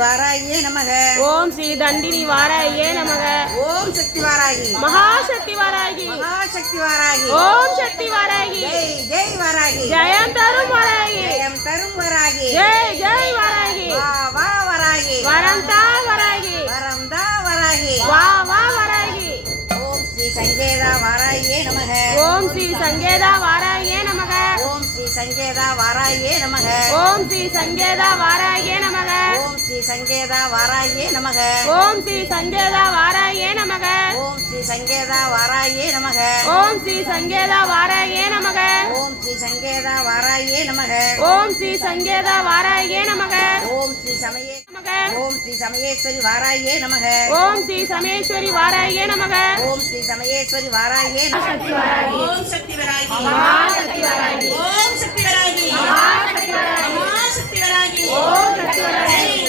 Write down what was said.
வாராயே நமக. ஓம் ஸ்ரீ தண்டினி வாராயே நமக. ஓம் சக்தி வாராகி. மகாசக்தி வாராகி. மகாசக்தி வாராகி. ஓம் சக்தி வாராகி. ஜெய் ஜெய் வாராகி. ஜெயம் தரும் வாராகி. ஜெயம் தரும் வாராகி. ஜெய் ஜெய் வாராகி. வா வா வாராகி. வரம் தா வாராகி. வரம் தா வாராகி. வா வா வாராகி. ஓம் ஸ்ரீ சங்கேதா வாராயே நமக. ஓம் ஸ்ரீ சங்கேதா வாராயே நமக. ஓம் ஸ்ரீ சங்கேதா வாராயே நமக. ஓம் ஸ்ரீ சங்கேதா வாராயே நமக. ஓம் ஸ்ரீ சங்கேதா வாராயே நமக. ஓம் ஸ்ரீ சங்கேதா வாராயே நமக. ஓம் ஸ்ரீ சங்கேதா வாராயே நமக. ஓம் ஸ்ரீ சங்கேதா வாராயே நமக. ஓம் ஸ்ரீ சங்கேதா வாராயே நமக. ஓம் ஸ்ரீ சங்கேதா வாராயே நமக. ஓம் ஸ்ரீ சமயே நமக. ஓம் ஸ்ரீ சமயேஸ்வரி வாராயே நமக. ஓம் ஸ்ரீ சமயேஸ்வரி வாராயே நமக. ஓம் ஸ்ரீ சமயேஸ்வரி வாராயே நமக. ஓம் சக்தி வராகி. மகாசக்தி வாராகி. ஓம் சக்தி வராகி. மகாசக்தி வாராகி. மகாசக்தி வராகி. ஓம் சக்தி வாராகி.